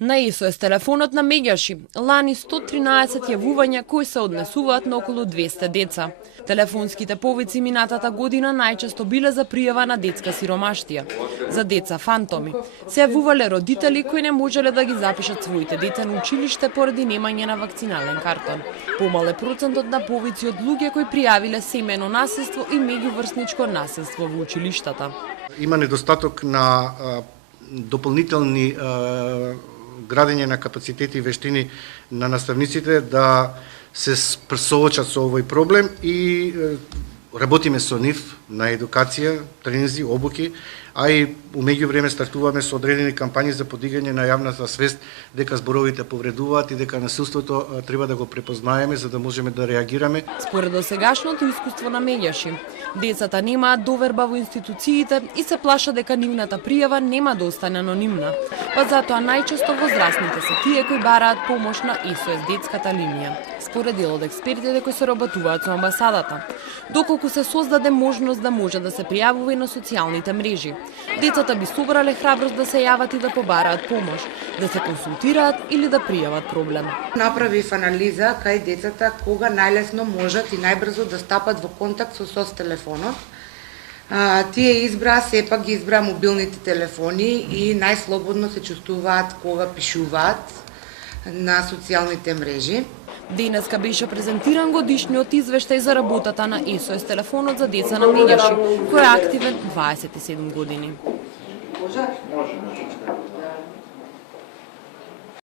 На СОС телефонот на Меѓаши, лани 113 јавувања кои се однесуваат на околу 200 деца. Телефонските повици минатата година најчесто биле за пријава на детска сиромаштија. За деца фантоми се јавувале родители кои не можеле да ги запишат своите деца на училиште поради немање на вакцинален картон. Помал е процентот на повици од луѓе кои пријавиле семејно насилство и меѓуврсничко насилство во училиштата. Има недостаток на дополнителни градење на капацитети и вештини на наставниците да се соочат со овој проблем и работиме со нив на едукација, тренинзи, обуки, а и у меѓувреме стартуваме со одредени кампањи за подигање на јавната свест дека зборовите повредуваат и дека насилството треба да го препознаеме за да можеме да реагираме. Според досегашното искуство на Меѓаши, децата немаат доверба во институциите и се плашат дека нивната пријава нема да остане анонимна, па затоа најчесто возрастните се тие кои бараат помош на СОС детската линија. Според дел од експертите кои се работуваат со амбасадата, доколку се создаде можност да може да се пријавува и на социјалните мрежи, децата би собрале храброст да се јават и да побараат помош, да се консултираат или да пријават проблем. Направив анализа кај децата кога најлесно можат и најбрзо да стапат во контакт со СОС телефонот. Тие сепак ги избра мобилните телефони и најслободно се чувствуваат кога пишуваат на социјалните мрежи. Денеска беше презентиран годишниот извештај за работата на СОС телефонот за деца на Меѓаши, кој е активен 27 години.